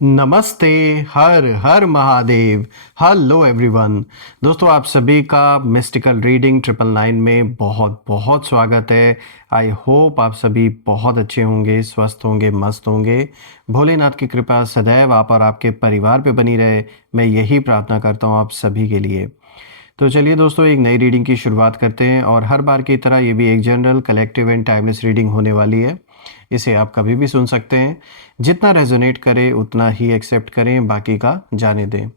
नमस्ते। हर हर महादेव। Hello everyone. दोस्तों, आप सभी का मिस्टिकल रीडिंग 999 में बहुत बहुत स्वागत है। आई होप आप सभी बहुत अच्छे होंगे, स्वस्थ होंगे, मस्त होंगे। भोलेनाथ की कृपा सदैव आप और आपके परिवार पे बनी रहे, मैं यही प्रार्थना करता हूँ आप सभी के लिए। तो चलिए दोस्तों, एक नई रीडिंग की शुरुआत करते हैं और हर बार की तरह ये भी एक general, collective and timeless reading होने वाली है। इसे आप कभी भी सुन सकते हैं। जितना रेजोनेट करे उतना ही एक्सेप्ट करें, बाकी का जाने दें।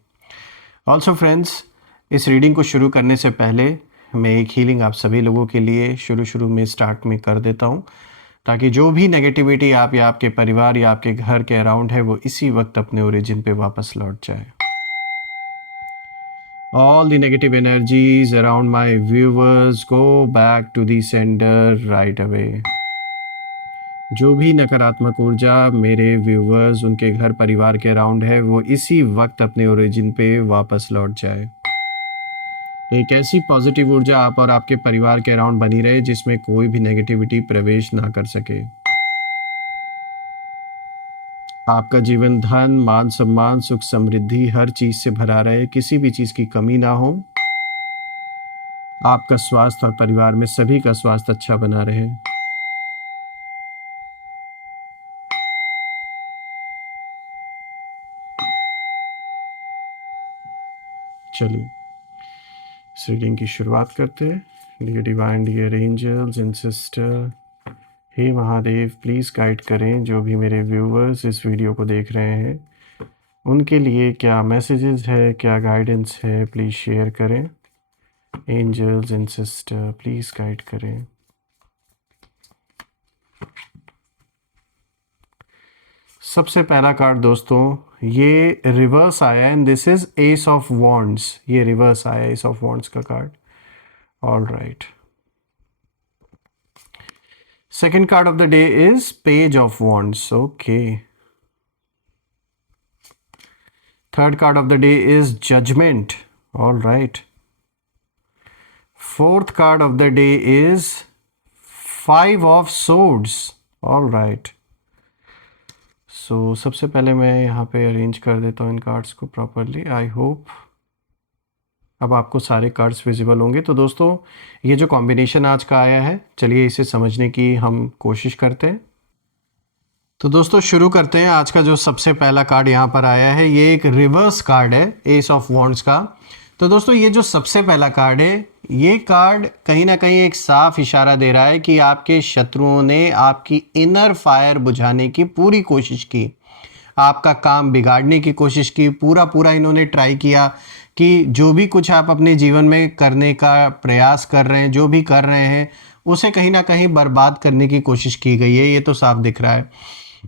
ऑल्सो फ्रेंड्स, इस रीडिंग को शुरू करने से पहले मैं एक हीलिंग आप सभी लोगों के लिए शुरू में स्टार्ट में कर देता हूँ, ताकि जो भी नेगेटिविटी आप या आपके परिवार या आपके घर के अराउंड है वो इसी वक्त अपने ओरिजिन पे वापस लौट जाए। All the negative energies around my viewers go back to the sender right away. जो भी नकारात्मक ऊर्जा मेरे व्यूवर्स, उनके घर परिवार के अराउंड है, वो इसी वक्त अपने ओरिजिन पे वापस लौट जाए। एक ऐसी पॉजिटिव ऊर्जा आप और आपके परिवार के अराउंड बनी रहे जिसमें कोई भी नेगेटिविटी प्रवेश ना कर सके। आपका जीवन धन, मान सम्मान, सुख समृद्धि हर चीज से भरा रहे, किसी भी चीज की कमी ना हो। आपका स्वास्थ्य और परिवार में सभी का स्वास्थ्य अच्छा बना रहे। चलिए इस रीडिंग की शुरुआत करते हैं। Dear divine, dear angels and sister, हे महादेव, प्लीज़ गाइड करें जो भी मेरे व्यूवर्स इस वीडियो को देख रहे हैं, उनके लिए क्या मैसेजेस है, क्या गाइडेंस है, प्लीज़ शेयर करें। Angels and sister, please guide करें। सबसे पहला कार्ड दोस्तों, ये रिवर्स आया and this is ace of wands. ये रिवर्स आया एस ऑफ वॉन्ड्स का card. All right. Second card of the day is page of wands. Okay. Third card of the day is judgement. All right. Fourth card of the day is five of swords. All right. So सबसे पहले मैं यहाँ पे arrange कर देता हूँ इन cards को properly. I hope अब आपको सारे कार्ड्स विजिबल होंगे। तो दोस्तों, ये जो कॉम्बिनेशन आज का आया है, चलिए इसे समझने की हम कोशिश करते हैं। तो दोस्तों शुरू करते हैं। आज का जो सबसे पहला कार्ड यहाँ पर आया है, ये एक रिवर्स कार्ड है एस ऑफ वॉन्ड्स का। तो दोस्तों, ये जो सबसे पहला कार्ड है, ये कार्ड कहीं ना कहीं एक साफ इशारा दे रहा है कि आपके शत्रुओं ने आपकी इनर फायर बुझाने की पूरी कोशिश की, आपका काम बिगाड़ने की कोशिश की। पूरा इन्होंने ट्राई किया कि जो भी कुछ आप अपने जीवन में करने का प्रयास कर रहे हैं, जो भी कर रहे हैं, उसे कहीं ना कहीं बर्बाद करने की कोशिश की गई है। ये तो साफ दिख रहा है।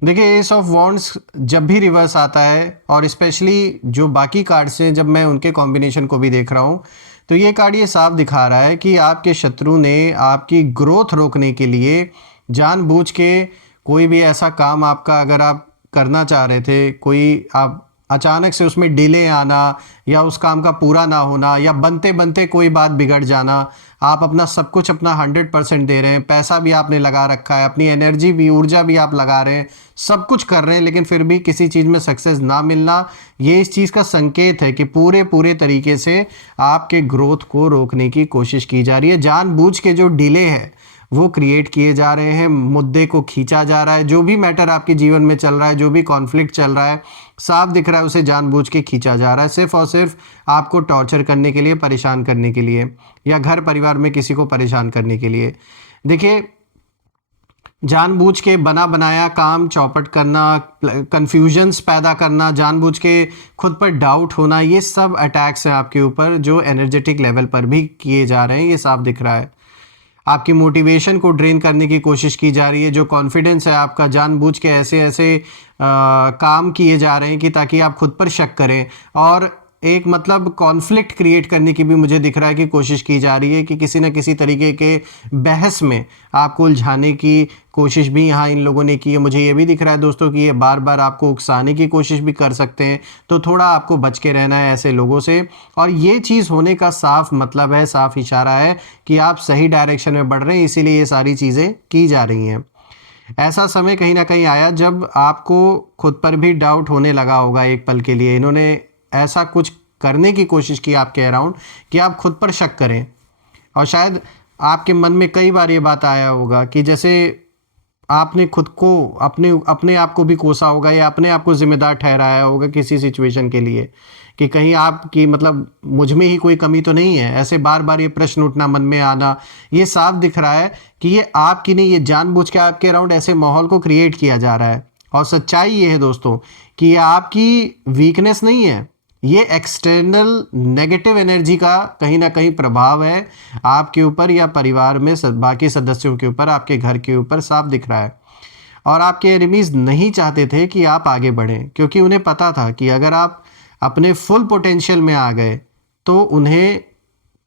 देखिए, एस ऑफ वॉन्ड्स जब भी रिवर्स आता है, और स्पेशली जो बाकी कार्ड्स हैं, जब मैं उनके कॉम्बिनेशन को भी देख रहा हूँ, तो ये कार्ड ये साफ दिखा रहा है कि आपके शत्रु ने आपकी ग्रोथ रोकने के लिए जानबूझ के कोई भी ऐसा काम आपका, अगर आप करना चाह रहे थे, कोई आप अचानक से उसमें डिले आना या उस काम का पूरा ना होना या बनते बनते कोई बात बिगड़ जाना, आप अपना सब कुछ अपना 100% दे रहे हैं, पैसा भी आपने लगा रखा है, अपनी एनर्जी भी, ऊर्जा भी आप लगा रहे हैं, सब कुछ कर रहे हैं, लेकिन फिर भी किसी चीज़ में सक्सेस ना मिलना, ये इस चीज़ का संकेत है कि पूरे तरीके से आपके ग्रोथ को रोकने की कोशिश की जा रही है। जानबूझ के जो डिले है वो क्रिएट किए जा रहे हैं, मुद्दे को खींचा जा रहा है। जो भी मैटर आपके जीवन में चल रहा है, जो भी कॉन्फ्लिक्ट चल रहा है, साफ दिख रहा है उसे जानबूझ के खींचा जा रहा है, सिर्फ और सिर्फ आपको टॉर्चर करने के लिए, परेशान करने के लिए, या घर परिवार में किसी को परेशान करने के लिए। देखिए, जानबूझ के बना बनाया काम चौपट करना, कंफ्यूजन्स पैदा करना, जानबूझ के खुद पर डाउट होना, ये सब अटैक्स हैं आपके ऊपर, जो एनर्जेटिक लेवल पर भी किए जा रहे हैं। ये साफ दिख रहा है। आपकी मोटिवेशन को ड्रेन करने की कोशिश की जा रही है। जो कॉन्फिडेंस है आपका, जानबूझ के ऐसे काम किए जा रहे हैं कि ताकि आप खुद पर शक करें, और एक मतलब कॉन्फ्लिक्ट क्रिएट करने की भी मुझे दिख रहा है कि कोशिश की जा रही है कि किसी न किसी तरीके के बहस में आपको उलझाने की कोशिश भी यहाँ इन लोगों ने की है। मुझे ये भी दिख रहा है दोस्तों कि ये बार बार आपको उकसाने की कोशिश भी कर सकते हैं, तो थोड़ा आपको बच के रहना है ऐसे लोगों से। और ये चीज़ होने का साफ मतलब है, साफ इशारा है कि आप सही डायरेक्शन में बढ़ रहे हैं, इसीलिए ये सारी चीज़ें की जा रही हैं। ऐसा समय कहीं न कहीं आया जब आपको खुद पर भी डाउट होने लगा होगा एक पल के लिए। इन्होंने ऐसा कुछ करने की कोशिश की आपके अराउंड कि आप खुद पर शक करें, और शायद आपके मन में कई बार ये बात आया होगा कि जैसे आपने खुद को अपने अपने आप को भी कोसा होगा या अपने आप को ज़िम्मेदार ठहराया होगा किसी सिचुएशन के लिए, कि कहीं आपकी मतलब मुझ में ही कोई कमी तो नहीं है। ऐसे बार बार ये प्रश्न उठना, मन में आना, ये साफ दिख रहा है कि ये आपकी नहीं, ये जानबूझ के आपके अराउंड ऐसे माहौल को क्रिएट किया जा रहा है। और सच्चाई ये है दोस्तों कि ये आपकी वीकनेस नहीं है, ये एक्सटर्नल नेगेटिव एनर्जी का कहीं ना कहीं प्रभाव है आपके ऊपर या परिवार में बाकी सदस्यों के ऊपर, आपके घर के ऊपर साफ दिख रहा है। और आपके एनिमीज नहीं चाहते थे कि आप आगे बढ़ें, क्योंकि उन्हें पता था कि अगर आप अपने फुल पोटेंशियल में आ गए तो उन्हें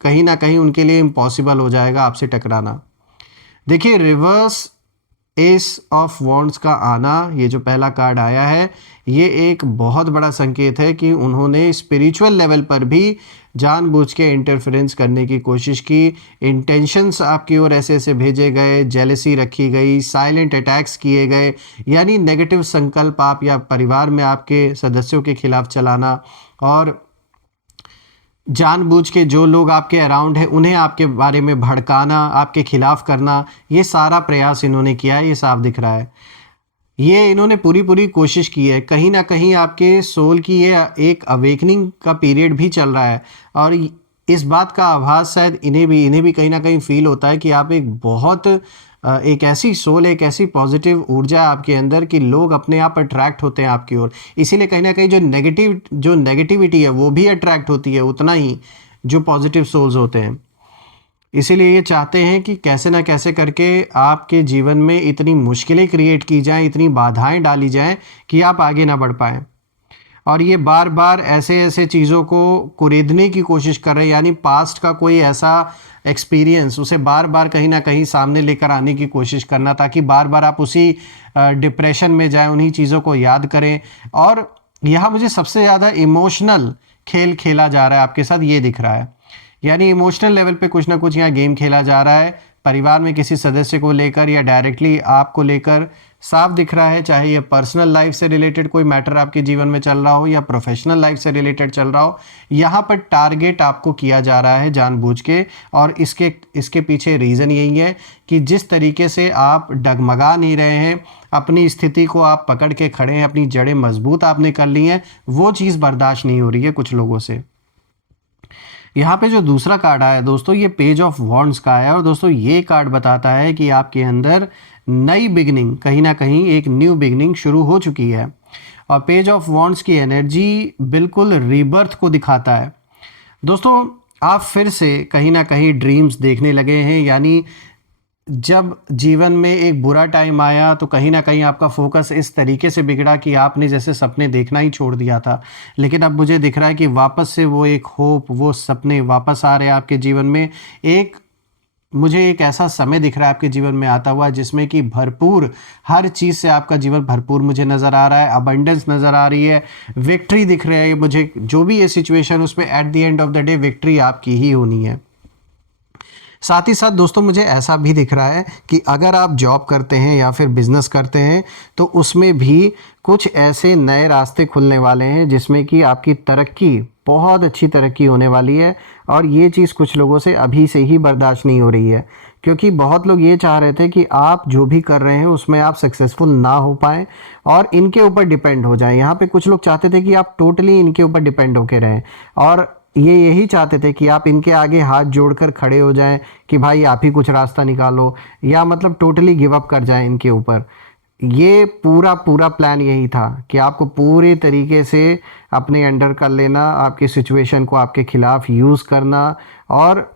कहीं ना कहीं उनके लिए इम्पॉसिबल हो जाएगा आपसे टकराना। देखिए, रिवर्स एस ऑफ वॉन्ड्स का आना, ये जो पहला कार्ड आया है, ये एक बहुत बड़ा संकेत है कि उन्होंने स्पिरिचुअल लेवल पर भी जानबूझ के इंटरफेरेंस करने की कोशिश की। इंटेंशंस आपकी ओर ऐसे ऐसे भेजे गए, जेलसी रखी गई, साइलेंट अटैक्स किए गए, यानी नेगेटिव संकल्प आप या परिवार में आपके सदस्यों के खिलाफ चलाना, और जानबूझ के जो लोग आपके अराउंड हैं उन्हें आपके बारे में भड़काना, आपके खिलाफ करना, ये सारा प्रयास इन्होंने किया है, ये साफ दिख रहा है। ये इन्होंने पूरी पूरी कोशिश की है। कहीं ना कहीं आपके सोल की ये एक अवेकनिंग का पीरियड भी चल रहा है, और इस बात का आभास शायद इन्हें भी कहीं ना कहीं फील होता है कि आप एक बहुत एक ऐसी सोल, एक ऐसी पॉजिटिव ऊर्जा आपके अंदर कि लोग अपने आप अट्रैक्ट होते हैं आपकी ओर। इसीलिए कहीं ना कहीं जो नेगेटिविटी है वो भी अट्रैक्ट होती है उतना ही जो पॉजिटिव सोल्स होते हैं। इसीलिए ये चाहते हैं कि कैसे ना कैसे करके आपके जीवन में इतनी मुश्किलें क्रिएट की जाएं, इतनी बाधाएं डाली जाएं कि आप आगे ना बढ़ पाएं। और ये बार बार ऐसे ऐसे चीज़ों को कुरेदने की कोशिश कर रहे हैं, यानी पास्ट का कोई ऐसा एक्सपीरियंस उसे बार बार कहीं ना कहीं सामने लेकर आने की कोशिश करना, ताकि बार बार आप उसी डिप्रेशन में जाएं, उन्हीं चीज़ों को याद करें। और यहाँ मुझे सबसे ज़्यादा इमोशनल खेल खेला जा रहा है आपके साथ, ये दिख रहा है। यानी इमोशनल लेवल पे कुछ ना कुछ यहाँ गेम खेला जा रहा है, परिवार में किसी सदस्य को लेकर या डायरेक्टली आपको लेकर साफ दिख रहा है। चाहे ये पर्सनल लाइफ से रिलेटेड कोई मैटर आपके जीवन में चल रहा हो या प्रोफेशनल लाइफ से रिलेटेड चल रहा हो, यहाँ पर टारगेट आपको किया जा रहा है जानबूझ के। और इसके पीछे रीज़न यही है कि जिस तरीके से आप डगमगा नहीं रहे हैं, अपनी स्थिति को आप पकड़ के खड़े हैं, अपनी जड़ें मजबूत आपने कर ली हैं, वो चीज़ बर्दाश्त नहीं हो रही है कुछ लोगों से। यहाँ पे जो दूसरा कार्ड आया है दोस्तों, ये पेज ऑफ वॉन्ड्स का है। और दोस्तों ये कार्ड बताता है कि आपके अंदर नई बिगनिंग, कहीं ना कहीं एक न्यू बिगनिंग शुरू हो चुकी है। और पेज ऑफ वॉन्ड्स की एनर्जी बिल्कुल रीबर्थ को दिखाता है। दोस्तों आप फिर से कहीं ना कहीं ड्रीम्स देखने लगे हैं, यानी जब जीवन में एक बुरा टाइम आया तो कहीं ना कहीं आपका फोकस इस तरीके से बिगड़ा कि आपने जैसे सपने देखना ही छोड़ दिया था। लेकिन अब मुझे दिख रहा है कि वापस से वो एक होप, वो सपने वापस आ रहे हैं आपके जीवन में। मुझे एक ऐसा समय दिख रहा है आपके जीवन में आता हुआ जिसमें कि भरपूर हर चीज़ से आपका जीवन भरपूर मुझे नज़र आ रहा है, अबंडेंस नज़र आ रही है, विक्ट्री दिख रही है मुझे। जो भी ये सिचुएशन, उसमें at the end of the day victory आपकी ही होनी है। साथ ही साथ दोस्तों मुझे ऐसा भी दिख रहा है कि अगर आप जॉब करते हैं या फिर बिजनेस करते हैं तो उसमें भी कुछ ऐसे नए रास्ते खुलने वाले हैं जिसमें कि आपकी तरक्की, बहुत अच्छी तरक्की होने वाली है। और ये चीज़ कुछ लोगों से अभी से ही बर्दाश्त नहीं हो रही है, क्योंकि बहुत लोग ये चाह रहे थे कि आप जो भी कर रहे हैं उसमें आप सक्सेसफुल ना हो पाएँ और इनके ऊपर डिपेंड हो जाएं। यहाँ पे कुछ लोग चाहते थे कि आप टोटली इनके ऊपर डिपेंड होके रहें, और ये यही चाहते थे कि आप इनके आगे हाथ जोड़कर खड़े हो जाएं कि भाई आप ही कुछ रास्ता निकालो, या मतलब टोटली गिव अप कर जाएं इनके ऊपर। ये पूरा प्लान यही था कि आपको पूरे तरीके से अपने अंडर कर लेना, आपकी सिचुएशन को आपके खिलाफ यूज़ करना और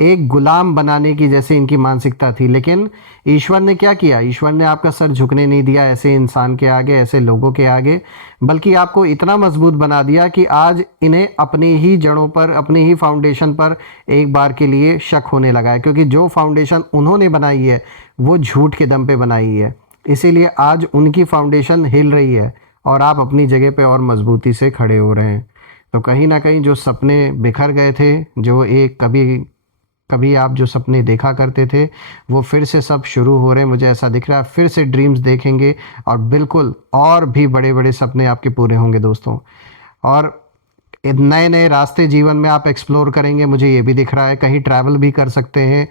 एक गुलाम बनाने की जैसे इनकी मानसिकता थी। लेकिन ईश्वर ने क्या किया? ईश्वर ने आपका सर झुकने नहीं दिया ऐसे इंसान के आगे, ऐसे लोगों के आगे, बल्कि आपको इतना मजबूत बना दिया कि आज इन्हें अपनी ही जड़ों पर, अपनी ही फाउंडेशन पर एक बार के लिए शक होने लगा है, क्योंकि जो फाउंडेशन उन्होंने बनाई है वो झूठ के दम पे बनाई है। इसीलिए आज उनकी फाउंडेशन हिल रही है और आप अपनी जगह पे और मजबूती से खड़े हो रहे हैं। तो कहीं ना कहीं जो सपने बिखर गए थे, जो एक कभी कभी आप जो सपने देखा करते थे वो फिर से सब शुरू हो रहे हैं, मुझे ऐसा दिख रहा है। फिर से ड्रीम्स देखेंगे और बिल्कुल और भी बड़े बड़े सपने आपके पूरे होंगे दोस्तों। और नए नए रास्ते जीवन में आप एक्सप्लोर करेंगे, मुझे ये भी दिख रहा है। कहीं ट्रैवल भी कर सकते हैं,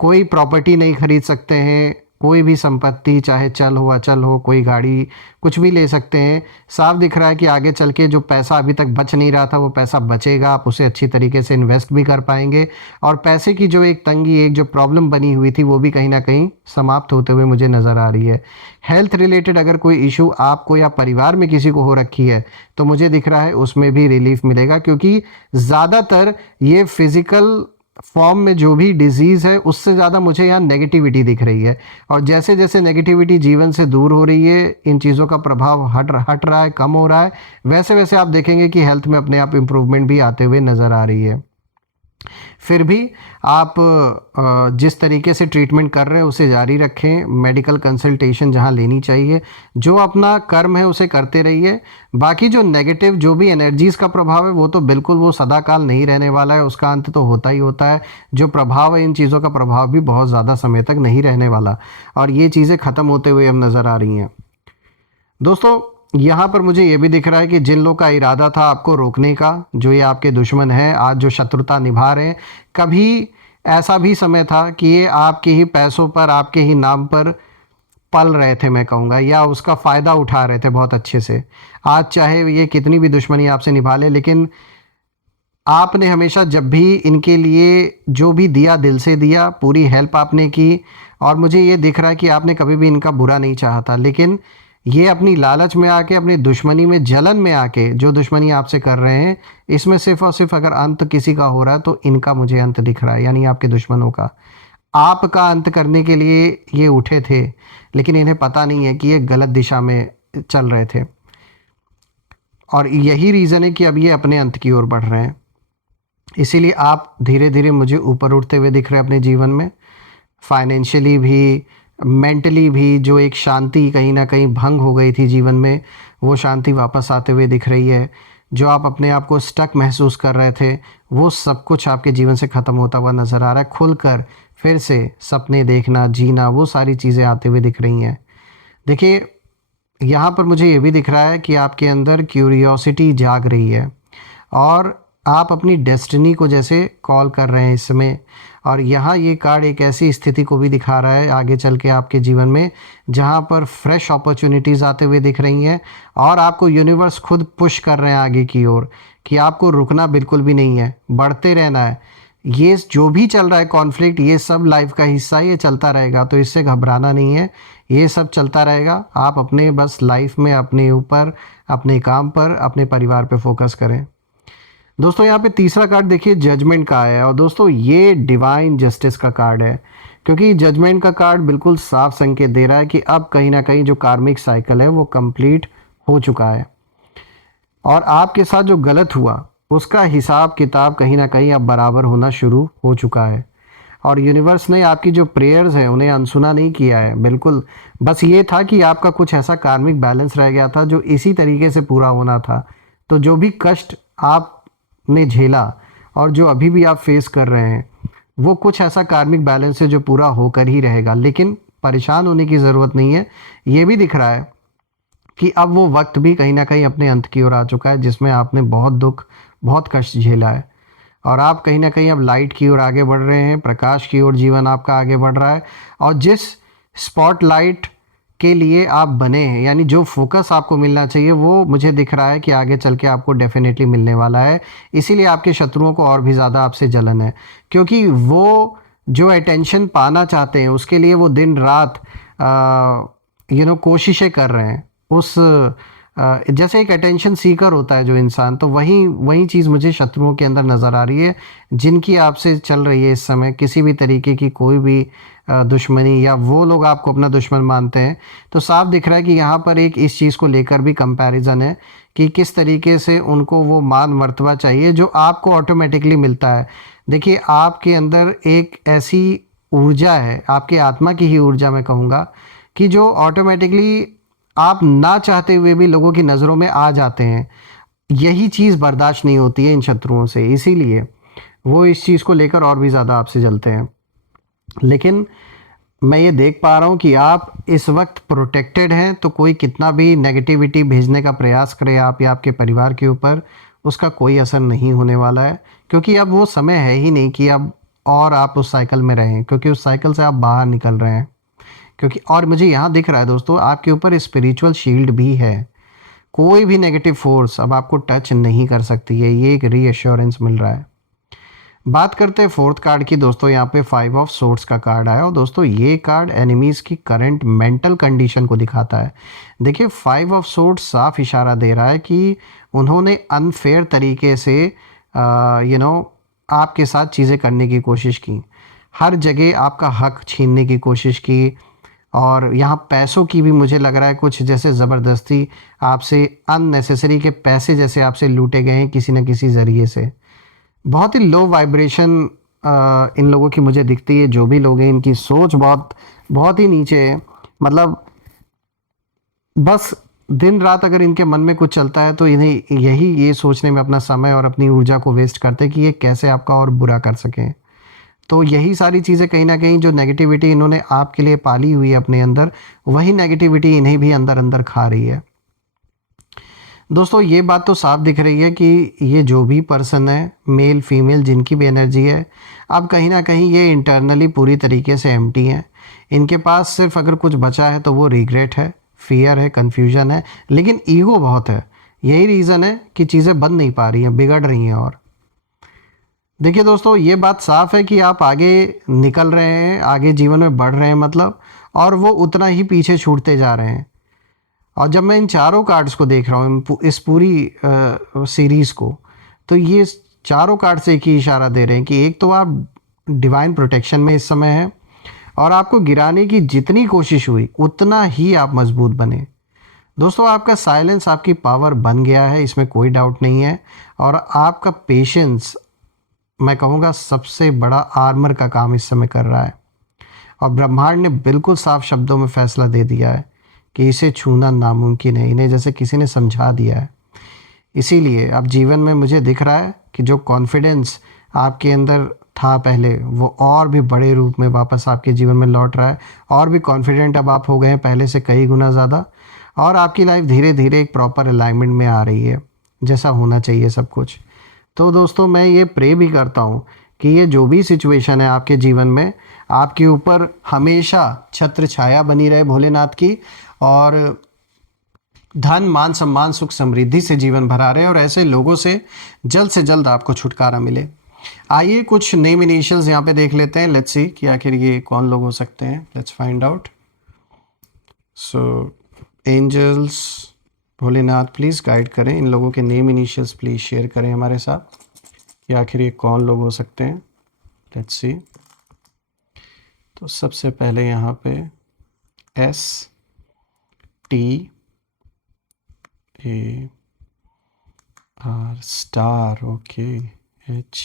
कोई प्रॉपर्टी नहीं खरीद सकते हैं, कोई भी संपत्ति चाहे चल हो अचल हो, कोई गाड़ी कुछ भी ले सकते हैं। साफ दिख रहा है कि आगे चल के जो पैसा अभी तक बच नहीं रहा था वो पैसा बचेगा, आप उसे अच्छी तरीके से इन्वेस्ट भी कर पाएंगे। और पैसे की जो एक तंगी, एक जो प्रॉब्लम बनी हुई थी वो भी कहीं ना कहीं समाप्त होते हुए मुझे नज़र आ रही है। हेल्थ रिलेटेड अगर कोई इशू आपको या परिवार में किसी को हो रखी है तो मुझे दिख रहा है उसमें भी रिलीफ मिलेगा, क्योंकि ज़्यादातर ये फिज़िकल फॉर्म में जो भी डिजीज़ है उससे ज़्यादा मुझे यहाँ नेगेटिविटी दिख रही है। और जैसे जैसे नेगेटिविटी जीवन से दूर हो रही है, इन चीज़ों का प्रभाव हट रहा है, कम हो रहा है, वैसे वैसे आप देखेंगे कि हेल्थ में अपने आप इम्प्रूवमेंट भी आते हुए नज़र आ रही है। फिर भी आप जिस तरीके से ट्रीटमेंट कर रहे हैं उसे जारी रखें, मेडिकल कंसल्टेशन जहां लेनी चाहिए, जो अपना कर्म है उसे करते रहिए। बाकी जो नेगेटिव जो भी एनर्जीज़ का प्रभाव है वो तो बिल्कुल वो सदाकाल नहीं रहने वाला है, उसका अंत तो होता ही होता है। जो प्रभाव है इन चीज़ों का प्रभाव भी बहुत ज़्यादा समय तक नहीं रहने वाला, और ये चीज़ें ख़त्म होते हुए हम नज़र आ रही हैं दोस्तों। यहाँ पर मुझे ये भी दिख रहा है कि जिन लोग का इरादा था आपको रोकने का, जो ये आपके दुश्मन हैं, आज जो शत्रुता निभा रहे हैं, कभी ऐसा भी समय था कि ये आपके ही पैसों पर, आपके ही नाम पर पल रहे थे मैं कहूँगा, या उसका फ़ायदा उठा रहे थे बहुत अच्छे से। आज चाहे ये कितनी भी दुश्मनी आपसे निभा ले, लेकिन आपने हमेशा जब भी इनके लिए जो भी दिया दिल से दिया, पूरी हेल्प आपने की। और मुझे ये दिख रहा है कि आपने कभी भी इनका बुरा नहीं चाहा था, लेकिन ये अपनी लालच में आके, अपनी दुश्मनी में, जलन में आके जो दुश्मनी आपसे कर रहे हैं, इसमें सिर्फ और सिर्फ अगर अंत किसी का हो रहा है तो इनका मुझे अंत दिख रहा है, यानी आपके दुश्मनों का। आपका अंत करने के लिए ये उठे थे, लेकिन इन्हें पता नहीं है कि ये गलत दिशा में चल रहे थे, और यही रीज़न है कि अब ये अपने अंत की ओर बढ़ रहे हैं। इसीलिए आप धीरे धीरे मुझे ऊपर उठते हुए दिख रहे हैं अपने जीवन में, फाइनेंशियली भी, मेंटली भी। जो एक शांति कहीं ना कहीं भंग हो गई थी जीवन में, वो शांति वापस आते हुए दिख रही है। जो आप अपने आप को स्टक महसूस कर रहे थे वो सब कुछ आपके जीवन से ख़त्म होता हुआ नज़र आ रहा है। खुलकर फिर से सपने देखना, जीना, वो सारी चीज़ें आते हुए दिख रही हैं। देखिए, यहाँ पर मुझे ये भी दिख रहा है कि आपके अंदर क्यूरियोसिटी जाग रही है, और आप अपनी डेस्टिनी को जैसे कॉल कर रहे हैं इस समय। और यहाँ ये कार्ड एक ऐसी स्थिति को भी दिखा रहा है आगे चल के आपके जीवन में, जहाँ पर फ्रेश अपॉर्चुनिटीज़ आते हुए दिख रही हैं, और आपको यूनिवर्स खुद पुश कर रहे हैं आगे की ओर, कि आपको रुकना बिल्कुल भी नहीं है, बढ़ते रहना है। ये जो भी चल रहा है कॉन्फ्लिक्ट, ये सब लाइफ का हिस्सा, ये चलता रहेगा, तो इससे घबराना नहीं है, ये सब चलता रहेगा। आप अपने बस लाइफ में अपने ऊपर, अपने काम पर, अपने परिवार पे फोकस करें। दोस्तों यहाँ पे तीसरा कार्ड देखिए, जजमेंट का आया है, और दोस्तों ये डिवाइन जस्टिस का कार्ड है, क्योंकि जजमेंट का कार्ड बिल्कुल साफ संकेत दे रहा है कि अब कहीं ना कहीं जो कार्मिक साइकिल है वो कंप्लीट हो चुका है, और आपके साथ जो गलत हुआ उसका हिसाब किताब कहीं ना कहीं अब बराबर होना शुरू हो चुका है। और यूनिवर्स ने आपकी जो प्रेयर्स हैं उन्हें अनसुना नहीं किया है, बिल्कुल। बस ये था कि आपका कुछ ऐसा कार्मिक बैलेंस रह गया था जो इसी तरीके से पूरा होना था। तो जो भी कष्ट आपने झेला और जो अभी भी आप फेस कर रहे हैं, वो कुछ ऐसा कार्मिक बैलेंस है जो पूरा होकर ही रहेगा। लेकिन परेशान होने की ज़रूरत नहीं है। ये भी दिख रहा है कि अब वो वक्त भी कहीं ना कहीं अपने अंत की ओर आ चुका है, जिसमें आपने बहुत दुख, बहुत कष्ट झेला है, और आप कहीं ना कहीं अब लाइट की ओर आगे बढ़ रहे हैं, प्रकाश की ओर जीवन आपका आगे बढ़ रहा है। और जिस स्पॉटलाइट के लिए आप बने हैं, यानी जो फोकस आपको मिलना चाहिए, वो मुझे दिख रहा है कि आगे चल के आपको डेफिनेटली मिलने वाला है। इसीलिए आपके शत्रुओं को और भी ज़्यादा आपसे जलन है, क्योंकि वो जो अटेंशन पाना चाहते हैं उसके लिए वो दिन रात कोशिशें कर रहे हैं। उस जैसे एक अटेंशन सीकर होता है जो इंसान, तो वही चीज़ मुझे शत्रुओं के अंदर नज़र आ रही है, जिनकी आपसे चल रही है इस समय किसी भी तरीके की कोई भी दुश्मनी, या वो लोग आपको अपना दुश्मन मानते हैं। तो साफ दिख रहा है कि यहाँ पर एक इस चीज़ को लेकर भी कंपैरिजन है कि किस तरीके से उनको वो मान मर्तबा चाहिए जो आपको ऑटोमेटिकली मिलता है। देखिए, आपके अंदर एक ऐसी ऊर्जा है, आपके आत्मा की ही ऊर्जा मैं कहूँगा, कि जो ऑटोमेटिकली आप ना चाहते हुए भी लोगों की नज़रों में आ जाते हैं। यही चीज़ बर्दाश्त नहीं होती है इन शत्रुओं से। इसीलिए वो इस चीज़ को लेकर और भी ज़्यादा आपसे जलते हैं। लेकिन मैं ये देख पा रहा हूँ कि आप इस वक्त प्रोटेक्टेड हैं, तो कोई कितना भी नेगेटिविटी भेजने का प्रयास करे आप या आपके परिवार के ऊपर, उसका कोई असर नहीं होने वाला है, क्योंकि अब वो समय है ही नहीं कि अब और आप उस साइकिल में रहें, क्योंकि उस साइकिल से आप बाहर निकल रहे हैं। क्योंकि और मुझे यहाँ दिख रहा है दोस्तों, आपके ऊपर स्पिरिचुअल शील्ड भी है। कोई भी नेगेटिव फोर्स अब आपको टच नहीं कर सकती है, ये एक रीअश्योरेंस मिल रहा है। बात करते हैं फोर्थ कार्ड की दोस्तों। यहाँ पे 5 ऑफ सोर्ड्स का कार्ड आया और दोस्तों ये कार्ड एनिमीज़ की करंट मेंटल कंडीशन को दिखाता है। देखिए 5 ऑफ सोर्ड्स साफ इशारा दे रहा है कि उन्होंने अनफेयर तरीके से आपके साथ चीज़ें करने की कोशिश की, हर जगह आपका हक छीनने की कोशिश की, और यहाँ पैसों की भी मुझे लग रहा है कुछ जैसे ज़बरदस्ती आपसे अननेसेसरी के पैसे जैसे आपसे लूटे गए हैं किसी न किसी ज़रिए से। बहुत ही लो वाइब्रेशन इन लोगों की मुझे दिखती है। जो भी लोग हैं इनकी सोच बहुत बहुत ही नीचे है। मतलब बस दिन रात अगर इनके मन में कुछ चलता है तो इन्हें ये सोचने में अपना समय और अपनी ऊर्जा को वेस्ट करते हैं कि ये कैसे आपका और बुरा कर सकें। तो यही सारी चीज़ें कहीं ना कहीं जो नेगेटिविटी इन्होंने आपके लिए पाली हुई है अपने अंदर, वही नेगेटिविटी इन्हें भी अंदर अंदर खा रही है। दोस्तों ये बात तो साफ दिख रही है कि ये जो भी पर्सन है, मेल फीमेल जिनकी भी एनर्जी है, अब कहीं ना कहीं ये इंटरनली पूरी तरीके से एम्प्टी हैं। इनके पास सिर्फ अगर कुछ बचा है तो वो रिग्रेट है, फियर है, कन्फ्यूजन है, लेकिन ईगो बहुत है। यही रीज़न है कि चीज़ें बन नहीं पा रही हैं, बिगड़ रही हैं। और देखिए दोस्तों ये बात साफ है कि आप आगे निकल रहे हैं, आगे जीवन में बढ़ रहे हैं मतलब, और वो उतना ही पीछे छूटते जा रहे हैं। और जब मैं इन चारों कार्ड्स को देख रहा हूँ इस पूरी सीरीज़ को, तो ये चारों कार्ड से एक ही इशारा दे रहे हैं कि एक तो आप डिवाइन प्रोटेक्शन में इस समय हैं, और आपको गिराने की जितनी कोशिश हुई उतना ही आप मजबूत बने। दोस्तों आपका साइलेंस आपकी पावर बन गया है, इसमें कोई डाउट नहीं है। और आपका पेशेंस, मैं कहूँगा सबसे बड़ा आर्मर का काम इस समय कर रहा है। और ब्रह्मांड ने बिल्कुल साफ शब्दों में फैसला दे दिया है कि इसे छूना नामुमकिन है, इन्हें जैसे किसी ने समझा दिया है। इसीलिए अब जीवन में मुझे दिख रहा है कि जो कॉन्फिडेंस आपके अंदर था पहले, वो और भी बड़े रूप में वापस आपके जीवन में लौट रहा है। और भी कॉन्फिडेंट अब आप हो गए हैं पहले से कई गुना ज़्यादा, और आपकी लाइफ धीरे धीरे एक प्रॉपर अलाइनमेंट में आ रही है, जैसा होना चाहिए सब कुछ। तो दोस्तों मैं ये प्रे भी करता हूँ कि ये जो भी सिचुएशन है आपके जीवन में, आपके ऊपर हमेशा छत्र छाया बनी रहे भोलेनाथ की, और धन मान सम्मान सुख समृद्धि से जीवन भरा रहे, और ऐसे लोगों से जल्द आपको छुटकारा मिले। आइए कुछ नेम इनिशियल्स यहाँ पे देख लेते हैं। लेट्स सी कि आखिर ये कौन लोग हो सकते हैं। Let's find out. So angels, Bholenath please guide करें, इन लोगों के नेम इनिशियल्स प्लीज़ शेयर करें हमारे साथ कि आखिर ये कौन लोग हो सकते हैं। Let's see. तो सबसे पहले यहाँ पे S T A R star, okay, H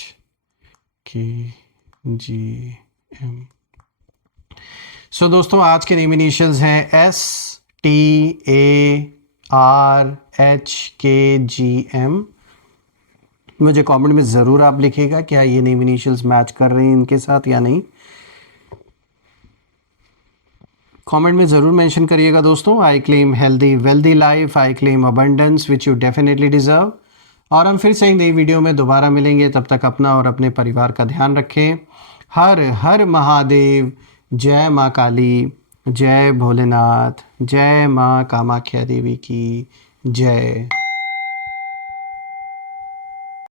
K G M। सो दोस्तों आज के नेम इनिशियल्स हैं S T A R H K G M। मुझे कमेंट में ज़रूर आप लिखिएगा क्या ये नेम इनिशियल्स मैच कर रहे हैं इनके साथ या नहीं। कमेंट में ज़रूर मेंशन करिएगा दोस्तों। I claim healthy wealthy life, I claim abundance which you definitely deserve. और हम फिर से एक नई वीडियो में दोबारा मिलेंगे, तब तक अपना और अपने परिवार का ध्यान रखें। हर हर महादेव। जय माँ काली, जय भोलेनाथ, जय माँ कामाख्या देवी की जय।